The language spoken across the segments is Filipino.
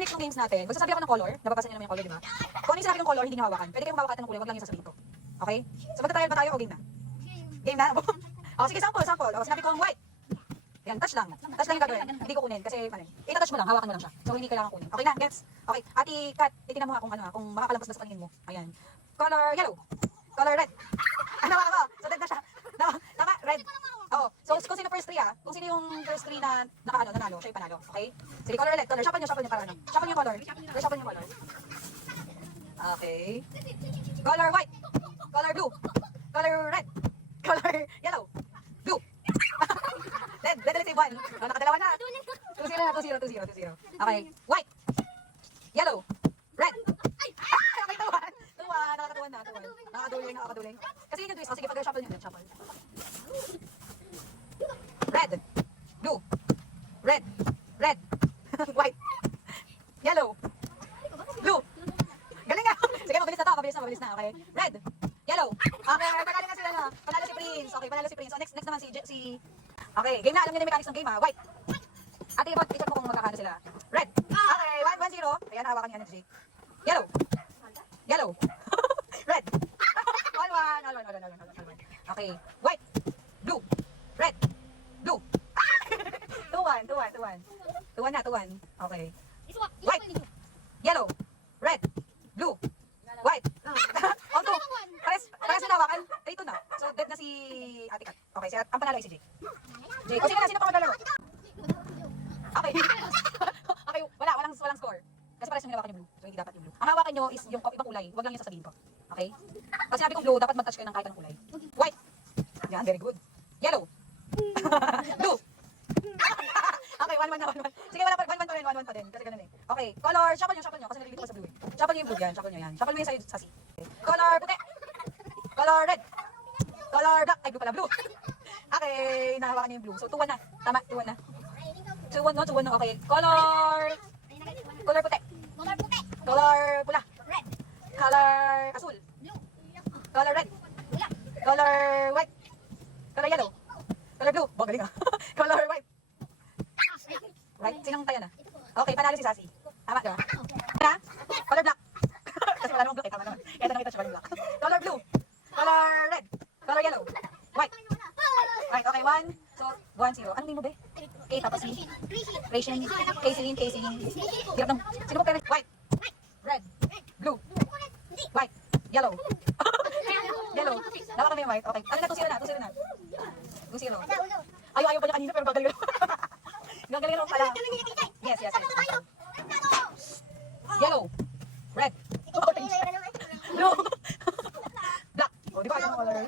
mechanic ng games natin, magsasabi ako ng color, nababasa niyo naman yung color, di ba? Kung ano yung sinabi ng color, hindi niyo hawakan. Pwede kayong hawakan ng kulay, wag lang yung sasabihin ko. Okay? So magta-trial ba tayo o game na? Game na? O sige, sample. O, sinabi kong white. Yan, touch lang. Touch lang yung gagawin. Hindi ko kunin kasi ano, itatouch mo lang, hawakan mo lang siya. So hindi kailangan kunin. Okay na, gets? Okay, Ate Kat, titingnan mo nga kung ano, kung makakalampas na sa paningin mo. Ayan. Color yellow. Color red. Ano ba? So dead na siya. Tama, red. Oo. So kung sino first three kung sino yung first three na nanalo, siya yung panalo. Okay? Sige, color ulit. Color, shuffle niyo para ano. Shuffle niyo color. Shuffle niyo color. Okay. Color white. Color blue. Color red. Color yellow. Blue. Dead ulit si Juan. Oh, nakadalawa na. 2-0. Okay. White. Yellow. Red. Okay, tuwan. Nakakatuwan na. Nakakaduling. Kasi yun yung twist. Sige, pag-shuffle nyo. Shuffle. Red. Blue. Red. White. Yellow. Blue. Galing nga. Sige, mabilis na. Okay. Red. Yellow. Okay, panalo na sila na. Panalo si Prince. Okay, panalo si Prince. So next naman si Okay, game na. Alam niyo na yung mechanics ng game ha. White. Ate, i-check mo kung magkakano sila. Red. Okay, 1-0. Ayan, hawakan niya na, Jake. Yellow. Red. All one. Okay, white. Blue. Red. Blue. 2-1. 2-1. Okay. White. Yellow. Red. Blue. White. On two. Pares na hawakan. 3-2 na. So, dead na si Ate Kat. Okay, ang panalo ay si Jake. Jake, o sige na, sino pa maglalaro? Okay. Okay, walang score. Kasi pares yung hinawakan yung blue. So, hindi dapat yung blue. Ang hawakan nyo is yung ibang kulay. Huwag lang yung sasabihin ko. Okay? Pag sinabi kong blue, dapat mag-touch kayo ng kahit anong kulay. White. Yan, very good. Yellow. Blue. Okay, 1-1 na. Sige, wala pa. 1-1 pa din. Kasi ganun eh. Okay, color. Shuffle nyo. Kasi nalilito ko sa blue eh. Shuffle nyo yung blue yan. Shuffle nyo yung sa C. Color puti. Color red. Color black. Ay, blue pala. Blue. Okay, nahawakan nyo yung blue. So, 2-1 na. Tama, 2-1 na. 2-1 na. Okay, color puti. Color pula. Color asul. Color red. Color white. Color yellow. Color blue. Galing ah. Color white. Right, sinong tayo na? Okay, panalo si Sassy. Tama, diba? Na? Color black. Kasi wala namang blue. Tama naman. Kaya ito nakita siya color black. Color blue. Color red. Color yellow. White. Right, okay, 1. So, 1-0. Anong name mo, be? K, tapos C. Rachel. Casey. Hirap ng... Sino po pera? White. Red. Blue. White. Yellow. Yellow. Dapat kami yung white. Okay. Ano na? 2-0 na. Ayaw pa niya kanina pero gagaling. Gagaling naman pala. Yes. Yellow. Red. Blue. Black. O, di ba? Ano color?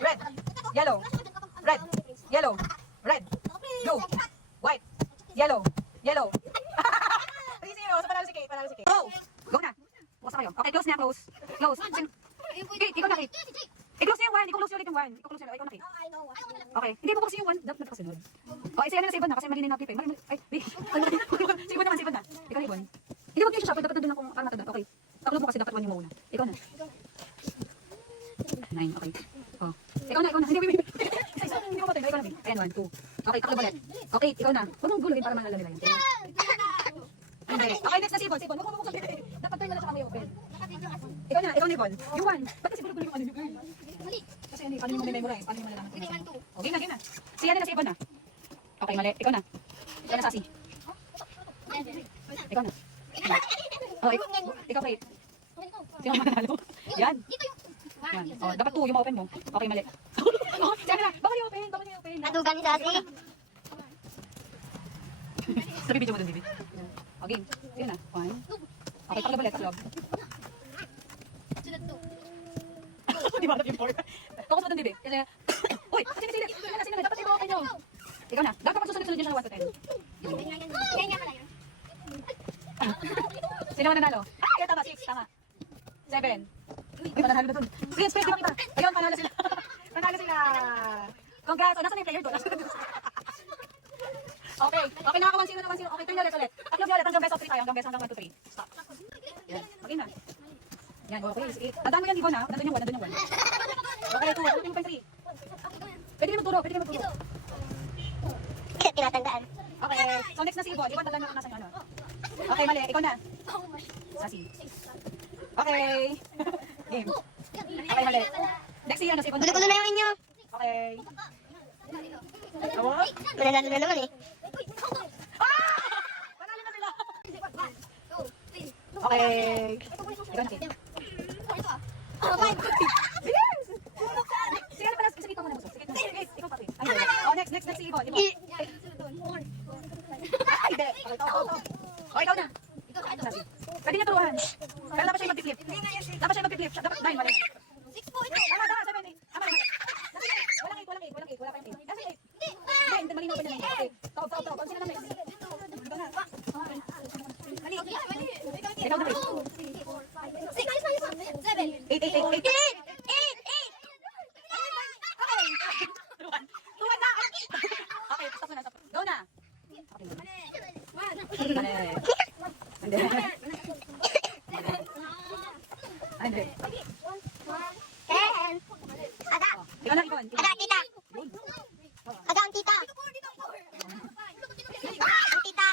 Red. Yellow. Red. Blue. White. Yellow. 3-0. So, panalo si Kate. Go na. Bukas na kayo. Okay, close na. Close. Kate, ikaw na, Kate. I-close na yung 1. Ikaw ulit yung 1. Ikaw na, Kate. Okay. Hindi mo kasi yung 1. Dapat nagkasunod. Okay, isa yan na sa Ibon na kasi mali na yung napip eh. Ay, si Ibon naman, na. Ikaw na, Ibon. Hindi mo kayo siya shuffle. Dapat nandun akong para matanda. Okay. Taklo mo kasi dapat 1 yung mauna. Ikaw na. 9. Okay. Oh. Ikaw na. Hindi mo patay. Ikaw na. Ayan, 1, 2. Okay, taklo ulit. Okay, ikaw na. Huwag mong gulugin para malala nila yun. Hindi. Okay, next na si Ibon. Huwag mo sabihin. Dapat tayo na lang siya kami open. Ikaw na, Ibon. Yung 1. Ba't kasi gulog-gulog yung ano yung girl? Kasi hindi, paano mo memorize? Paano mo malalaman? Okay na. Siya na si Ibon na. Okay, mali. Ikaw na, Sassy. Ikaw na. Oh, ikaw, Kate. Sino ang manalo? Yan. Oh, dapat 2 yung ma-open mo. Okay, mali. Siya na. Bawal yung open. Natugan ni Sassy. Sabi video mo dun, Bibi. Okay, sino na? 1. Okay, taklo ulit. Di ba alam yung 4? Focus mo dun, Bibi. Kasi, uy, sino na? Dapat yung open nyo. Ikaw na. Dapat pag susunod-sunod nyo siya na 1 to 10. Sino ang nanalo? Kaya tama, 6, tama. 7. Uy, panalo na dun. Prince, di ba kita? Ayun, panalo sila. Congrats. O, nasa na yung player doon? Okay, nakaka 1-0 na 1-0. Okay, turn ulit. Tatlo violet, hanggang best of 3 tayo. Hanggang 1 to 3. Stop. Yan, okay na. Yan, okay. Tandaan mo yan, Ibon ha. Nandun yung 1. Okay, 2. Ano yung 3? Pwede naman turo. Tinatandaan. Okay, so next na si Ibon. Ibon, tandaan mo kung nasa nyo, ano? Okay, mali. Ikaw na. Sasi. Okay. Game. Okay, mali. Next year, si Ikaw na. Gulo-gulo na yung inyo. Okay. Oh. Mananalo na naman eh. Ah! Panalo na sila. Okay. Ikaw na, Kate. Bilis! Sige, ano pala? Sige, ikaw muna. Sige, ikaw pa, Kate. Oh, next, si Ibon. Ibon. Ay, hindi. Okay, ikaw. Okay, ikaw na. Sasi. Pwede niya turuan. Pero dapat siya mag-flip. Dapat siya mag-flip. Dapat 9, mali. Tama, 7, 8. Tama, walang 8. Wala pa yung 8. Nasa 8. Hindi, malinaw pa na 9. Okay. Tawag. Kung sila na next. Ikaw na. Ikaw na, 8. 8. Tuwan na. Okay, stop na. Go na. Hindi. Hindi. Ikaw na, Ibon. Ada, tita. Ada ang tita. Ang tita.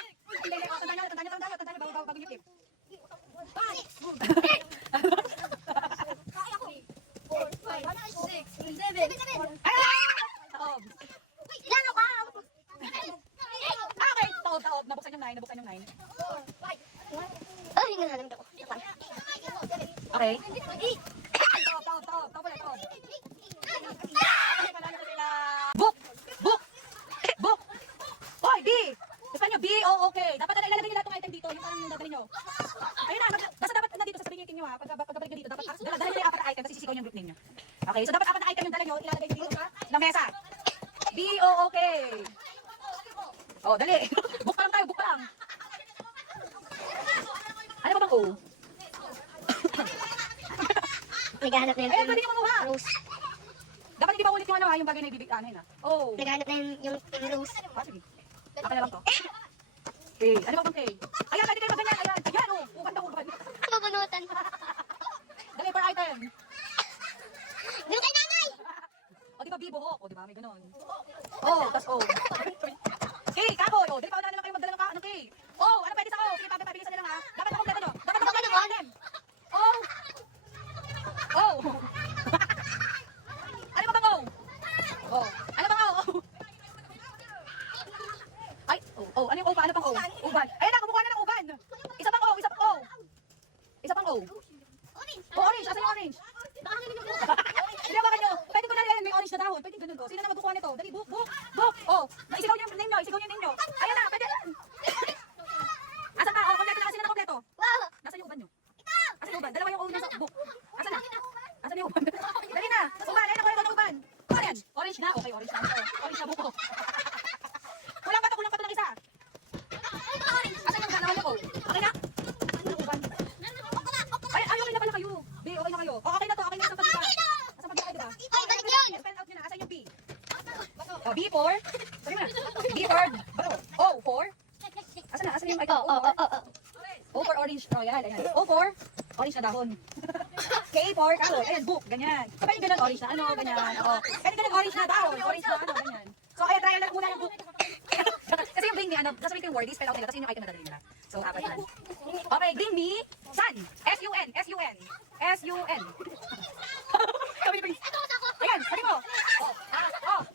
Tandaan nyo, bago yung tip. Taob. Ilan ako? Okay, taob. Nabuksan yung 9. Oh, hindi na namin ako. Okay. Taob. Okay, panalo na sila. Book. Hoy, B. Gusto nyo, B-O-OK. Dapat na ilalagay nila itong item dito. Yung parang dadalhin nyo. Ayun na, basta dapat nandito sa sabihin nyo ha. Pagkabalik nyo dito, dapat dahil nila yung 4 na item kasi sisikaw yung group ninyo. Okay, so dapat 4 na item yung dala nyo, ilalagay nyo dito sa mesa. B-O-OK. Oh, dali. Book pa lang. Ano ba bang O? Naghahanap na Ayun, yung pwede nyo mamuha. rose. Dapat hindi ba ulit yung yung bagay na ibibigkanin ha? Oh. Naghahanap na yung rose. Sige. Okay na lang to. Okay. Ano ba bang K? Ayan, pwede kayo maganyan. Ayan, oh. Uban. Mabunutan. Dali per item. Doon kay nanay! O, di ba B, buhok? O, di ba? May ganon. Oh, tas O. K, kahoy. O, di ba na lang kayo magdala ng K? Oh, ano pwede sa O? Sige, pabilisan nyo lang ha. Dapat makompleto nyo. Dapat makompleto yung item. Oh. Oh. Ano ba bang O? Oh. Ano bang O? Ay, oh, ano yung O pa? Ano pang O? Uban. Ayun na, kumukuha na ng uban. Isa pang O. Oh, orange. Asa yung orange? Hindi ba kanyo? Pwede ko na rin, may orange na dahon. Pwede ganun ko. Sino na magkukuha nito? Dali, book. Oh, isigaw niyo yung name nyo. Ayun na, pwede. Asa pa? Oh, kompleto na. Sino na kompleto? Wow! Nasaan yung uban nyo? Asan yung uban? Dalawa yung O nyo sa book. Asan na? Asan yung uban? Dali na. Uban, ayun na, kuha ko ng uban. Orange. Orange na. Okay, orange na. Orange na buko. Kulang pa to ng isa. Asan yung dalawa yung O? Okay na? Asan yung uban? Ay, okay na pala kayo. B, okay na kayo. Oh, okay na to. Okay na sa pagkita. Nasa pagkita, diba? Ay, balik yun! Spell out nyo na. Asan yung B? Oh, B for? Sabi mo na. B for? O for? Asan yung item? O for orange. Oh, yan. O for orange na dahon. K for kahoy. Ayan, book. Ganyan. So, pwede ganun orange na ano, ganyan. Oo. Pwede ganun orange na dahon. Orange na ano, ganyan. So, kaya try lang muna yung book. Kasi yung bring me, sasabihin ko yung word, spell out nila. Tapos yun yung item na dadalhin nila. So, apat yan. Okay, bring me sun. S-U-N. Sabi ni Prince. Ayan, sabi mo.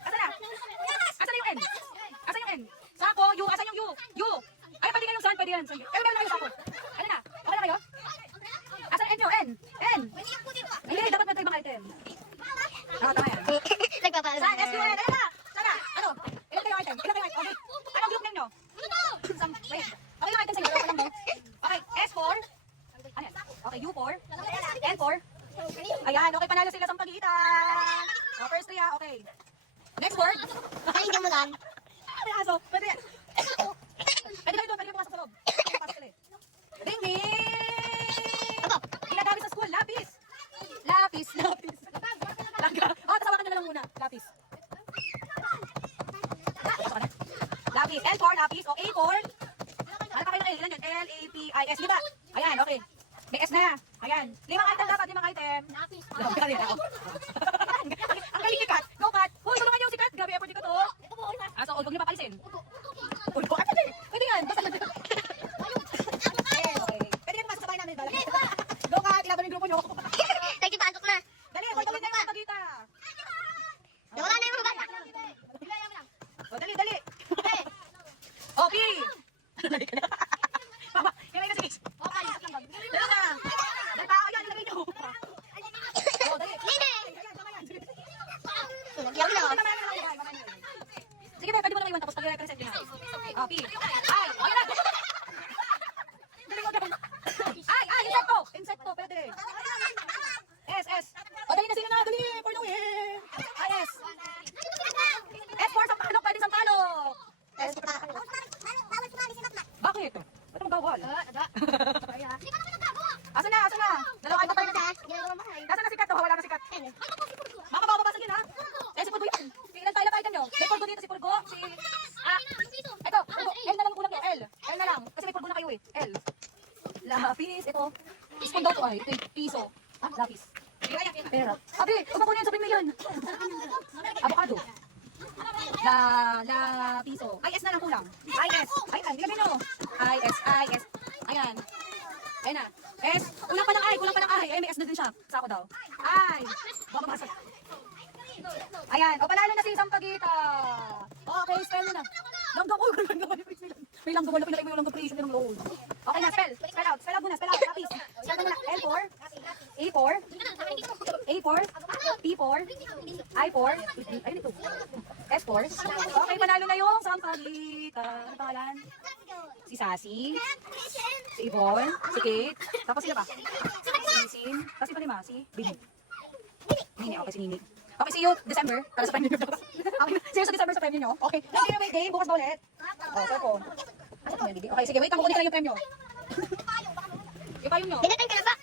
Asan na? Asan na yung N? Asan yung N? Sako, U. Asan yung U? U. Ay, pwede nga yung sun, pwede yan. Meron na kayo sako. Ano na? Okay na kayo? Asan N nyo? N. Hindi, dapat may ibang item. Tama yan. Nagpapalo. Sun, S-U-N. Ano na? Sana? Ano? Ilan kayo item? Okay. Anong group name nyo? Wait. Okay lang item sa'yo. Okay lang mo. Okay, S for? Ano yan? Okay, U for? N for? Ayan, okay, panalo sila sa pagitan. First 3 ha, okay. Next word. Palingan mo lang. Ay, aso. Pwede yan. Pwede kayo pumasok sa loob. Pasok sila eh. Ding ding! Ginagamit sa school, lapis. Langga. Tapos hawakan nyo na lang muna. Lapis. Lapis. L for lapis. O A for? Ano pa kayo ng L? Ilan yun? L-A-P-I-S. Diba? Ayan, okay. May S na. Ayan. 5 item dapat, 5 item. Ang galing ni Kat. Go, Kat. Hoy, tulungan niyo si Kat. Grabe, effort ko to. So, huwag niyo papalisin. Pwede yan. Basta Asan na? Asan na? Dalawa kayo pa rin. Ginagawa mo kayo. Nasaan na sikat? Oh, wala na sikat. Baka bababasag yun ha? Eh, si Purgo yan. Ilan tayo item nyo? May Purgo dito, si Purgo. Ito, Purgo. L na lang kulang nyo. L. L na lang. Kasi may Purgo na kayo eh. L. Lapis. Ito. Spoon daw to ay. Ito piso. Ah, lapis. Pera. Abi, tumakbo na yan. Sabihin mo yan. Avocado. Piso. IS na lang kulang. IS. Ayan, ilagay nyo. IS. Ayan. Ayan na. S. Kulang pa ng I. Eh, may S na din siya. Sako daw. I. Bababasag. Ayan. O, panalo na si Sampagita. Okay, spell mo na. Langgam. Oh, may langgam. Wala pinakay mo yung langgam. Please, may langgam. Okay na, spell. Spell out. Spell out muna. Lapis. Spell mo na. L4. A4. A4. P4. I4. Ayun ito. S4. Okay, panalo na yung Sampagita. Ano pangalan? Si Sassy. Si Yvonne. Si Kate. Tapos sila pa? Si Sin. Tapos pa lima. Si Bibi. Nini. Okay, si Nini. Okay, see you December. Para sa premyo nyo. Okay, see you sa December sa premyo nyo. Okay. Let's give away game. Bukas ba ulit? Oh, cellphone. Asan mo yan, Bibi? Okay, sige. Wait lang. Kukunin ka lang yung premyo. Yung payong nyo. Dinatan ka na ba?